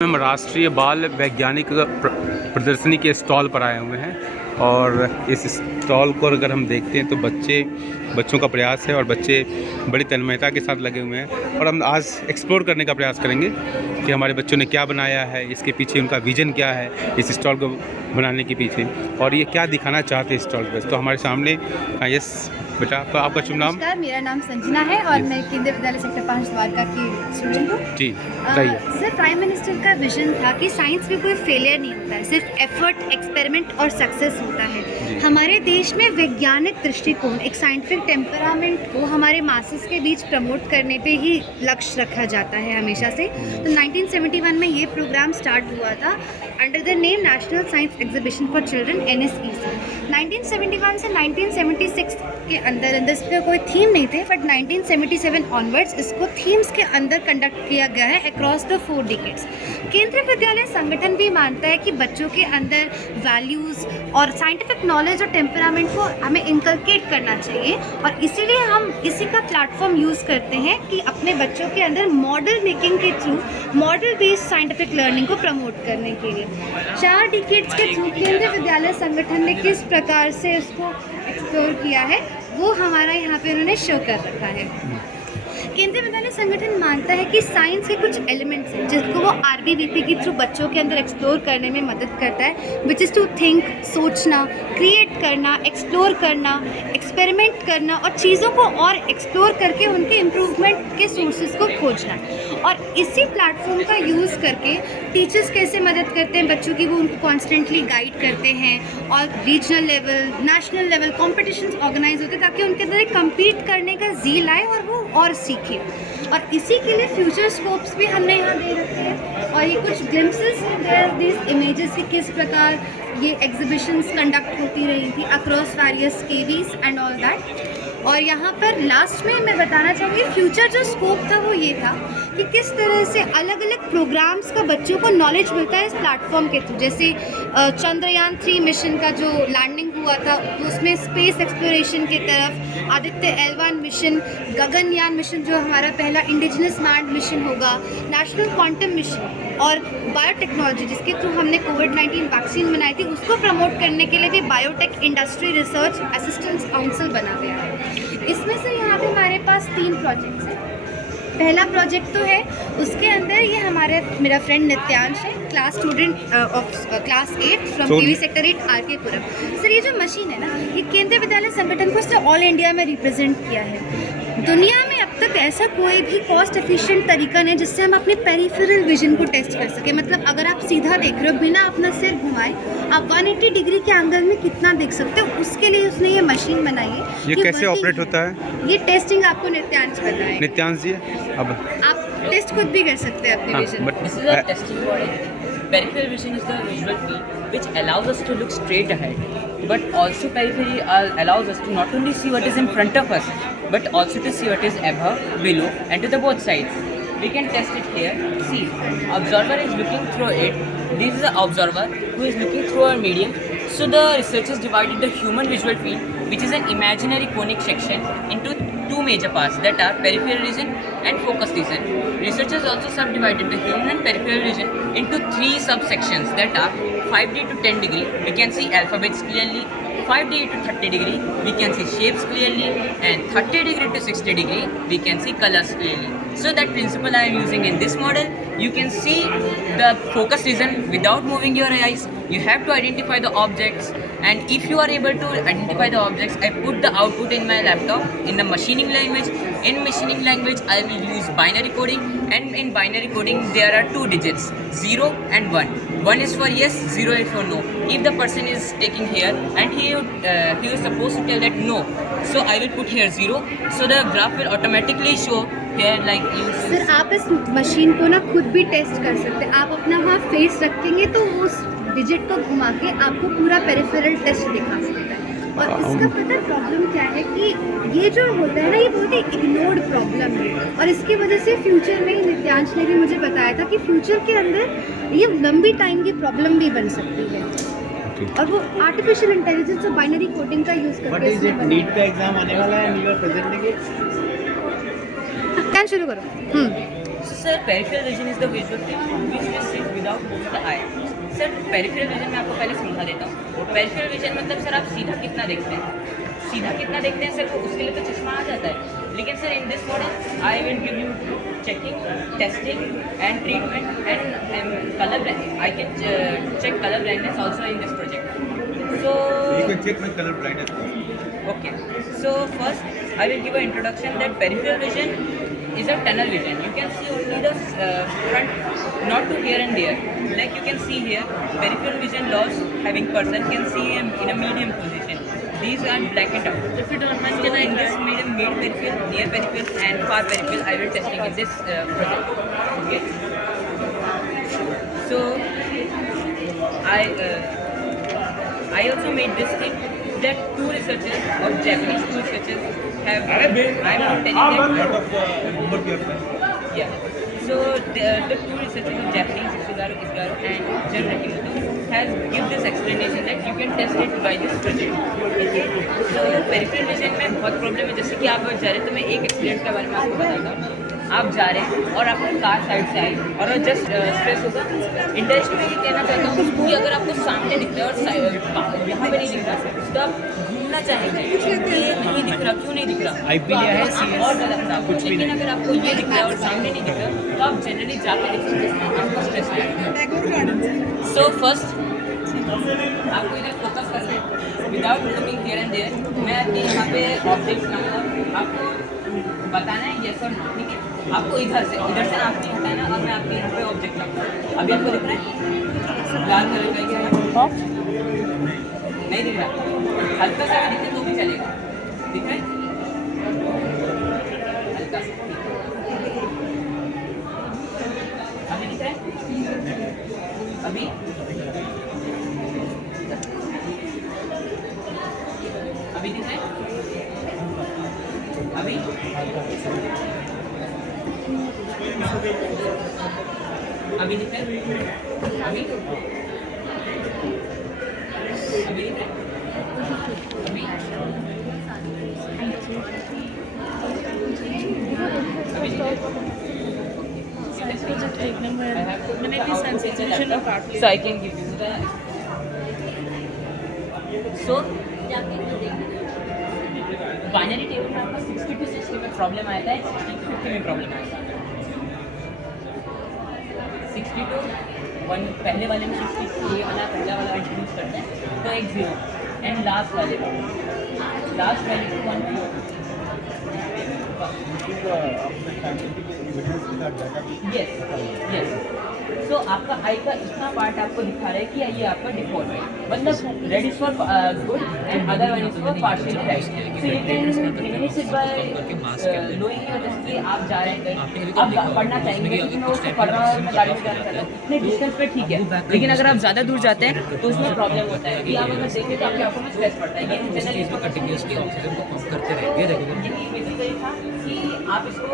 हम राष्ट्रीय बाल वैज्ञानिक प्रदर्शनी के स्टॉल पर आए हुए हैं और इस स्टॉल को अगर हम देखते हैं तो बच्चों का प्रयास है और बच्चे बड़ी तन्मयता के साथ लगे हुए हैं और हम आज एक्सप्लोर करने का प्रयास करेंगे कि हमारे बच्चों ने क्या बनाया है, इसके पीछे उनका विज़न क्या है इस स्टॉल को बनाने के पीछे और ये क्या दिखाना चाहते हैं स्टॉल पर। तो हमारे सामने यस बेटा, तो आपका शुभ नाम? मेरा नाम संजना है और मैं केंद्रीय विद्यालय सेक्टर 5 द्वारका की स्टूडेंट हूँ। जी बताइए। सर, प्राइम मिनिस्टर का विजन था कि साइंस में कोई फेलियर नहीं होता है, सिर्फ एफर्ट, एक्सपेरिमेंट और सक्सेस होता है। हमारे देश में वैज्ञानिक दृष्टिकोण, एक साइंटिफिक टेम्परामेंट को हमारे मासेस के बीच प्रमोट करने पे ही लक्ष्य रखा जाता है हमेशा से। तो 1971 में ये प्रोग्राम स्टार्ट हुआ था under the name national science exhibition for children NSEC। 1971 से 1976 के अंदर इसका कोई थीम नहीं थे, बट 1977 ऑनवर्ड्स इसको थीम्स के अंदर कंडक्ट किया गया है अक्रॉस द 4 डिकेड्स। केंद्रीय विद्यालय संगठन भी मानता है कि बच्चों के अंदर वैल्यूज़ और साइंटिफिक नॉलेज और टेम्परामेंट को हमें इनकलकेट करना चाहिए और इसीलिए हम इसी का प्लेटफॉर्म यूज़ करते हैं कि अपने बच्चों के अंदर मॉडल मेकिंग के through model based scientific learning को प्रमोट करने के लिए 4 डिकेड्स के थ्रू केंद्रीय विद्यालय संगठन ने किस प्रकार से उसको एक्सप्लोर किया है वो हमारा यहाँ पे उन्होंने शो कर रखा है। केंद्रीय विद्यालय संगठन मानता है कि साइंस के कुछ एलिमेंट्स हैं जिसको वो RBVP के थ्रू बच्चों के अंदर एक्सप्लोर करने में मदद करता है, विच इज़ टू थिंक, सोचना, क्रिएट करना, एक्सप्लोर करना, एक्सपेरिमेंट करना और चीज़ों को और एक्सप्लोर करके उनके इम्प्रूवमेंट के सोर्सेज को खोजना। और इसी प्लेटफॉर्म का यूज़ करके टीचर्स कैसे मदद करते हैं बच्चों की, वो उनको कॉन्स्टेंटली गाइड करते हैं और regional level, national level competitions organise होते हैं ताकि उनके अंदर एक कम्पीट करने का ज़ील आए और वो और सीखें। और इसी के लिए फ्यूचर स्कोप्स भी हमने यहाँ दे रखे हैं और ये कुछ ग्लिम्पसेस हैं दिस इमेजेस की किस प्रकार ये एग्जीबिशंस कंडक्ट होती रही थी across various KVs and all that. और यहाँ पर लास्ट में मैं बताना चाहूँगी फ्यूचर जो स्कोप था वो ये था कि किस तरह से अलग अलग प्रोग्राम्स का बच्चों को नॉलेज मिलता है इस प्लेटफॉर्म के थ्रू। जैसे चंद्रयान 3 मिशन का जो लैंडिंग हुआ था उसमें स्पेस एक्सप्लोरेशन की तरफ, Aditya L1 mission, Gaganyaan mission जो हमारा पहला इंडिजिनस मैन्ड मिशन होगा, नेशनल क्वांटम मिशन और बायोटेक्नोलॉजी जिसके थ्रू हमने कोविड-19 वैक्सीन बनाई थी उसको प्रमोट करने के लिए भी biotech industry research assistance council बना गया है। इसमें से यहाँ पे हमारे पास 3 प्रोजेक्ट्स हैं। पहला प्रोजेक्ट तो है उसके अंदर ये मेरा फ्रेंड नित्यांश है, class student of class 8 from PV sector 8 RK Puram. Sir, ये जो मशीन है ना, ये केंद्रीय विद्यालय संगठन को इसने ऑल इंडिया में रिप्रेजेंट किया है। दुनिया में अब तक ऐसा कोई भी कॉस्ट एफिशिएंट तरीका नहीं जिससे हम अपने पेरिफेरल विजन को टेस्ट कर सके। मतलब अगर आप सीधा देख रहे हो बिना अपना सिर घुमाए, आप 180 डिग्री के एंगल में कितना देख सकते हो, उसके लिए उसने ये मशीन बनाई है। ये कैसे ऑपरेट होता है? ये टेस्टिंग आपको नित्यांश बताएगा। नित्यांश जी, अब आप टेस्ट खुद भी कर सकते हैं अपने vision. But this is a testing body. Peripheral vision is the visual field which allows us to look straight ahead. But also periphery allows us to not only see what is in front of us, but also to see what is above, below, and to the both sides. We can test it here. See, observer is looking through it. This is the observer who is looking through a medium. So the researchers divided the human visual field, which is an imaginary conic section, into 2 major parts that are peripheral region and focus region. Researchers also subdivided the human peripheral region into 3 subsections that are 5D to 10 degree. We can see alphabets clearly. 5D to 30 degree, we can see shapes clearly, and 30 degree to 60 degree, we can see colors clearly. So that principle I am using in this model. You can see the focus region without moving your eyes. You have to identify the objects, and if you are able to identify the objects, I put the output in my laptop in the machining language. In machining language, I will use binary coding, and in binary coding there are 2 digits, 0 and 1. 1 is for yes, 0 is for no. If the person is taking here and he is supposed to tell that no, so I will put here 0, so the graph will automatically show here like you. Sir, आप इस machine को ना खुद भी test कर सकते हैं। आप अपना वहाँ फेस रखेंगे तो उस डिजिट को घुमा के आपको पूरा पेरिफेरल टेस्ट दिखा सकता है। और इसका पता प्रॉब्लम क्या है कि ये जो होता है ना, ये बहुत ही इग्नोर्ड प्रॉब्लम है और इसकी वजह से फ्यूचर में नित्यांश ने भी मुझे बताया था कि फ्यूचर के अंदर ये लंबी टाइम की प्रॉब्लम भी बन सकती है। और वो आर्टिफिशियल इंटेलिजेंस और बाइनरी कोडिंग का यूज़ करते हैं। नीट का एग्जाम आने वाला है, नीट प्रेजेंट देंगे। शुरू करो। Sir peripheral vision is the visual field which we see without moving the eye. Sir peripheral vision में आपको पहले समझा देता हूँ। पेरिफेरल विजन मतलब सर आप सीधा कितना देखते हैं, सीधा कितना देखते हैं सर, वो उसके लिए तो चश्मा आ जाता है। लेकिन sir in this model I will give you checking, testing and treatment and colour. I can check colour blindness also in this project. So You can check my color blindness. okay, so first I will give an introduction that peripheral vision is a tunnel vision. You can see only the front, not to here and there. Like you can see here, peripheral vision loss having person can see him in a medium position. These are blackened out. If you don't mind, can I in this medium, mid peripheral, near peripheral and far peripheral, I will testing in this project. Okay. So I also made this thing that two researchers or Japanese two researchers have. I'm not telling that. Yeah. So the two researchers of Japanese, Isugaro and Jun Nakimoto, has give this explanation that you can test it by this project. Okay. So peripheral vision में बहुत problem है, जैसे कि आप जा रहे, तो मैं एक एक्सीडेंट के बारे में आपको बताता हूँ। आप जा रहे हैं और आपको कार साइड से आई और जस्ट स्ट्रेस होगा। इंटरेस्ट में ये कहना चाहता हूँ कि अगर आपको सामने दिख रहा है और यहाँ पे नहीं दिख रहा तो आप घूमना चाहेंगे, ये नहीं दिख रहा, क्यों नहीं दिख रहा, और गलत था कुछ। लेकिन अगर आपको ये दिख रहा है और सामने नहीं दिख रहा तो आप जनरली जाके देख सकते हैं, आपको स्ट्रेस आएगा। सो फर्स्ट आपको इधर फोकस करना है without looking here and there. मैं अपने यहाँ पे ऑब्जेक्ट लाऊंगा, आपको बताना है येस और नो, ठीक है। आपको इधर से आपने हटाना और मैं आपके यहाँ पे ऑब्जेक्ट लाऊंगा। अभी आपको दिख रहा है लाल कलर का क्या नहीं दिख रहा, हल्का सा भी दिखे तो भी चलेगा, दिख रहा है हल्का सा। अभी दिख रहा है, अभी अभी दिख रहा है, अभी अभी दिख रहा है, अभी अभी दिख रहा है, अभी so I can give you the so binary table में आपका 60 to 60 में प्रॉब्लम आता है, 60 to 50 में प्रॉब्लम आता है। 60 to 1 पहले वाले में 60 ये वाला पहला वाला इंट्रोड्यूस करते हैं तो एक 0 एंड लास्ट वाले लास्ट वैल्यू को 1 यस। सो आपका आई का इतना पार्ट आपको दिखा रहा है कि ये आपका डिफॉल्ट है, मतलब red is for good and other one is for partial right. So you can diminish it by lowering की वजह से आप जा रहे हैं, आप पढ़ना चाहेंगे क्योंकि मैं उसको पढ़ रहा हूँ, मैं गाड़ी चलाना चाहता हूँ, इतने डिस्टेंस पे ठीक है। लेकिन अगर आप ज़्यादा दूर जाते हैं तो उसमें प्रॉब्लम होता है कि आप अगर देखें तो आपकी आंखों में स्ट्रेस पड़ता है। ये जनरली इसको कंटिन्यूसली ऑक्सीजन को पंप करते रहेंगे रेगुलरली। यही बेसिकली था कि आप इसको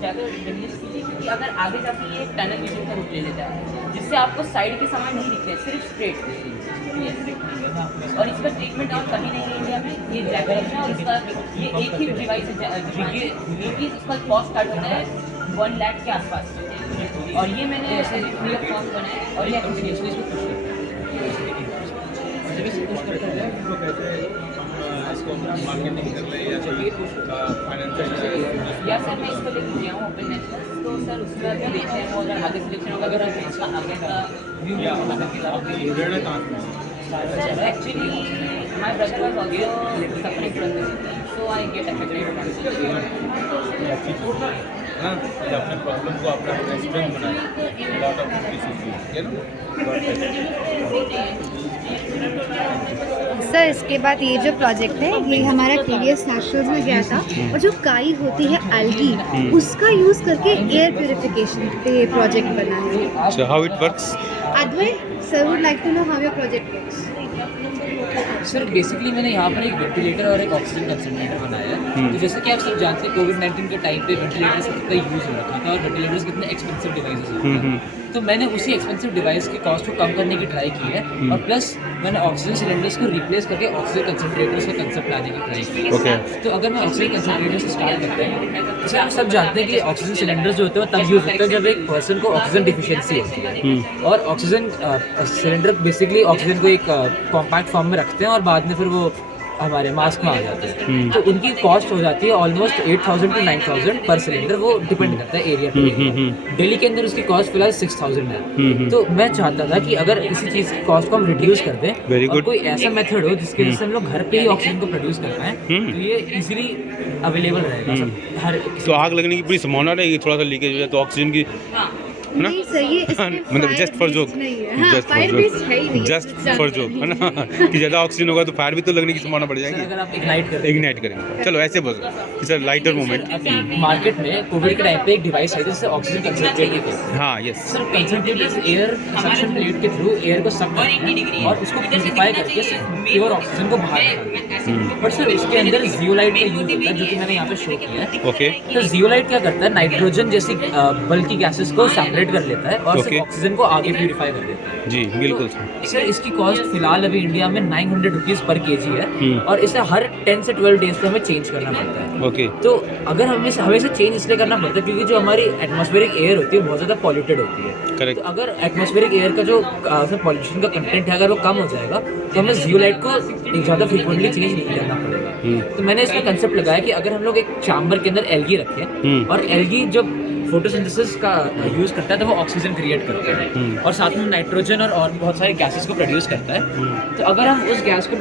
ज़्यादा डिमिनिश कीजिए, क्योंकि अगर आगे जाके ये टनल विजन का रूप ले लेता है जिससे आपको साइड के सामान नहीं दिखते, सिर्फ स्ट्रेट। और इसका ट्रीटमेंट और कहीं नहीं है इंडिया में, ये जैकरम है और इसका ये एक ही डिवाइस है जो कि इसका कॉस्ट स्टार्ट होता है 1 लाख के आसपास। और ये मैंने फ्री ऑफ कॉस्ट बनाया और ये एप्लीकेशन इसको पुश करता है। या सर मैं इसको लेके गया हूँ ओपन नेशनल, तो सर उसमें अभी देखते हैं और आगे सिलेक्शन होगा अगर आप इसका आगे का view sir actually my brother was also suffering from this, so I get affected. अपने प्रॉब्लम को अपना स्ट्रेंथ बनाए, lot of you know. Sir इसके बाद ये जो प्रोजेक्ट है ये हमारा TDS नेशनल्स में गया था, और जो काई होती है एल्गी उसका यूज़ करके एयर प्योरिफिकेशन पे प्रोजेक्ट बना है। So how it works? Advait sir would like to know how your project works. Sir basically मैंने यहाँ पर एक वेंटिलेटर और एक ऑक्सीजन कंसंट्रेटर बनाया है। तो जैसे कि आप सब जानते हैं कोविड-19 के टाइम पे वेंटिलेटर्स का कितना यूज़ हो रखा था और वेंटिलेटर्स कितने एक्सपेंसिव डिवाइसेस हैं। तो मैंने उसी एक्सपेंसिव डिवाइस की कॉस्ट को कम करने की ट्राई की है और प्लस मैंने ऑक्सीजन सिलेंडर्स को रिप्लेस करके ऑक्सीजन कंसनट्रेटर्स का कंसेप्ट लाने की ट्राई की है। ओके। तो अगर मैं ऑक्सीजन कंसनट्रेटर से स्टार्ट करते हैं, जैसे हम सब जानते हैं कि ऑक्सीजन सिलेंडर्स जो होते हैं वो तब यूज़ होते हैं जब एक पर्सन को ऑक्सीजन डिफिशियंसी होती है। और ऑक्सीजन सिलेंडर बेसिकली ऑक्सीजन को एक कॉम्पैक्ट फॉर्म में रखते हैं और बाद में फिर वो हमारे मास्क में आ जाते हैं। तो उनकी कॉस्ट हो जाती है ऑलमोस्ट 8,000 to 9,000 पर सिलेंडर, वो डिपेंड करता है एरिया पे। दिल्ली के अंदर उसकी कॉस्ट फिलहाल 6,000 है। तो मैं चाहता था कि अगर इसी चीज़ की कॉस्ट को हम रिड्यूस कर दें और कोई ऐसा मेथड हो जिसके वजह से हम लोग घर पे ही ऑक्सीजन को प्रोड्यूस कर पाएँ, तो ये इजीली अवेलेबल रहेगा सब हर। तो आग लगने की पूरी संभावना रहेगी, थोड़ा सा लीकेज हो जाए तो ऑक्सीजन की, है ना? नहीं सर, ये इसमें मतलब fire just for breach joke, नहीं है। हाँ, fire breach है ही नहीं। जस्ट फॉर जोक, है ना? कि ज़्यादा ऑक्सीजन होगा तो फायर भी तो लगने की संभावना बढ़ सर जाएगी। अगर आप इग्नाइट कर इग्नाइट करेंगे, चलो ऐसे बोलो कि सर लाइटर मोमेंट। अभी मार्केट में कोविड के टाइम पे एक डिवाइस है जिससे ऑक्सीजन कंसनट्रेटर कहते हैं। हाँ, yes. Sir concentrators air suction plate के थ्रू एयर को सक करते हैं और उसको प्यूरिफाई करके प्योर ऑक्सीजन को बाहर निकालते हैं। बट सर इसके अंदर जियोलाइट का यूज होता है, जो कि मैंने यहाँ पे शो किया है। ओके। तो जियोलाइट क्या करता है, नाइट्रोजन जैसी बल्कि गैसेस को सेपरेट कर लेता है और Okay. सिर्फ ऑक्सीजन को आगे प्यूरिफाई कर देता है। जी बिल्कुल। सर इसकी कॉस्ट फिलहाल अभी इंडिया में 900 रुपीज़ पर केजी है और इसे हर 10 से 12 डेज पे हमें चेंज करना पड़ता है। ओके। तो अगर हमें इसे चेंज इसलिए करना पड़ता है क्योंकि जो हमारी एटमॉस्फेरिक एयर होती है बहुत ज़्यादा पॉल्यूटेड होती है। करेक्ट। तो अगर एटमॉस्फेरिक एयर का जो पॉल्यूशन का कंटेंट है अगर वो कम हो जाएगा तो हमें जियोलाइट को एक ज़्यादा फ्रीक्वेंटली चेंज नहीं करना पड़ेगा। तो मैंने इसमें कंसेप्ट लगाया कि अगर हम लोग एक चैम्बर के अंदर एल्गी रखें और एल्गी जब फोटोसिंथेसिस का यूज़ करता है तो वो ऑक्सीजन क्रिएट करता है और साथ में नाइट्रोजन और बहुत सारे गैसेस को प्रोड्यूस करता है। तो अगर हम उस गैस को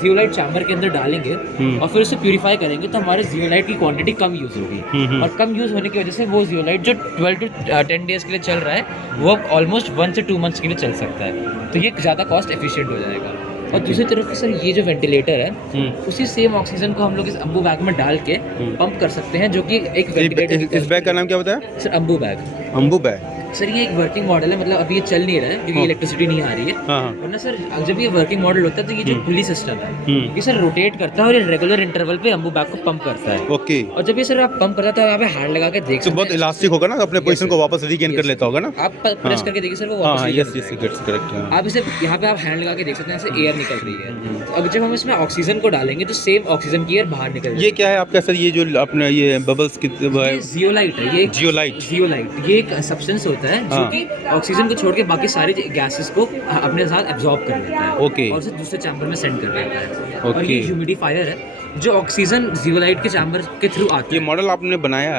जियोलाइट चैम्बर के अंदर डालेंगे और फिर उसे प्यूरिफाई करेंगे तो हमारे जियोलाइट की क्वांटिटी कम यूज़ होगी और कम यूज़ होने की वजह से वो जियोलाइट जो 12 to 10 डेज के लिए चल रहा है वो ऑलमोस्ट 1 से 2 मंथ्स के लिए चल सकता है। तो ये ज़्यादा कॉस्ट एफिशिएंट हो जाएगा। और दूसरी तरफ सर ये जो वेंटिलेटर है उसी सेम ऑक्सीजन को हम लोग इस अम्बू बैग में डाल के पंप कर सकते हैं, जो कि एक वेंटिलेटर। इस बैग का नाम क्या बताया? Sir Ambu bag. Ambu bag. Sir ये एक वर्किंग मॉडल है, मतलब अभी ये चल नहीं रहा है क्योंकि इलेक्ट्रिसिटी नहीं आ रही है। हाँ। वरना सर जब ये वर्किंग मॉडल होता है तो ये जो पुली सिस्टम है ये सर रोटेट करता है और ये रेगुलर इंटरवल पे अम्बू बैग को पंप करता है। ओके। और जब ये सर आप पंप करता है तो आप यहाँ पे हैंड लगा के देख तो सकते बहुत हैं। इलास्टिक होगा ना, अपने पोजीशन को वापस रिगेन कर लेता होगा ना? आप प्रेस करके देखिए सर वो हाँ वापस हाँ, regain यस हो यस जाएगा। करेक्ट। आप इसे यहाँ पे आप हैंड लगा के देख सकते हैं ऐसे एयर निकल रही है। तो अब जब हम इसमें ऑक्सीजन को डालेंगे तो सेम ऑक्सीजन की एयर बाहर निकल ये क्या है आपका सर? ये जो अपना ये बबल्स की जियोलाइट है। ये जियोलाइट। जियोलाइट ये एक सब्सटेंस होता है जो हाँ। कि ऑक्सीजन को छोड़ के बाकी सारे गैसेस को अपने साथ एब्जॉर्ब कर लेता है। ओके। और उसे दूसरे चैम्बर में सेंड कर देता है। और ओके। ये ह्यूमिडिफायर है जो ऑक्सीजन जियोलाइट के चैम्बर के थ्रू आती ये है। मॉडल आपने बनाया,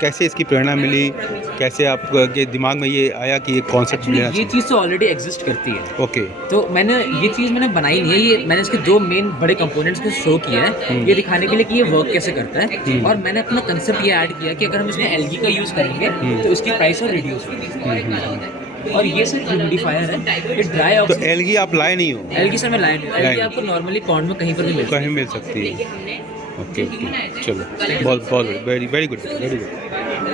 कैसे इसकी प्रेरणा मिली, कैसे आपके दिमाग में ये आया कि ये कॉन्सेप्ट Actually, लेना ये चाहिए? चीज़ तो ऑलरेडी एग्जिस्ट करती है। ओके। तो ये चीज़ मैंने बनाई नहीं है, ये मैंने इसके 2 मेन बड़े कंपोनेंट्स को शो किया है ये दिखाने के लिए कि ये वर्क कैसे करता है। और मैंने अपना कंसेप्ट ये ऐड किया कि अगर हम इसमें एलगी का यूज़ करेंगे तो इसकी प्राइस और रिड्यूस होगी। और ये सर ह्यूमिडिफायर है, ये ड्राई तो ऑक्सीजन। एलगी आप लाए नहीं हो? एलगी सर मैं लाया नहीं, एलगी आपको नॉर्मली पॉन्ड में कहीं पर भी मिल कहीं मिल सकती है। ओके ओके, चलो बहुत बहुत very very good very good.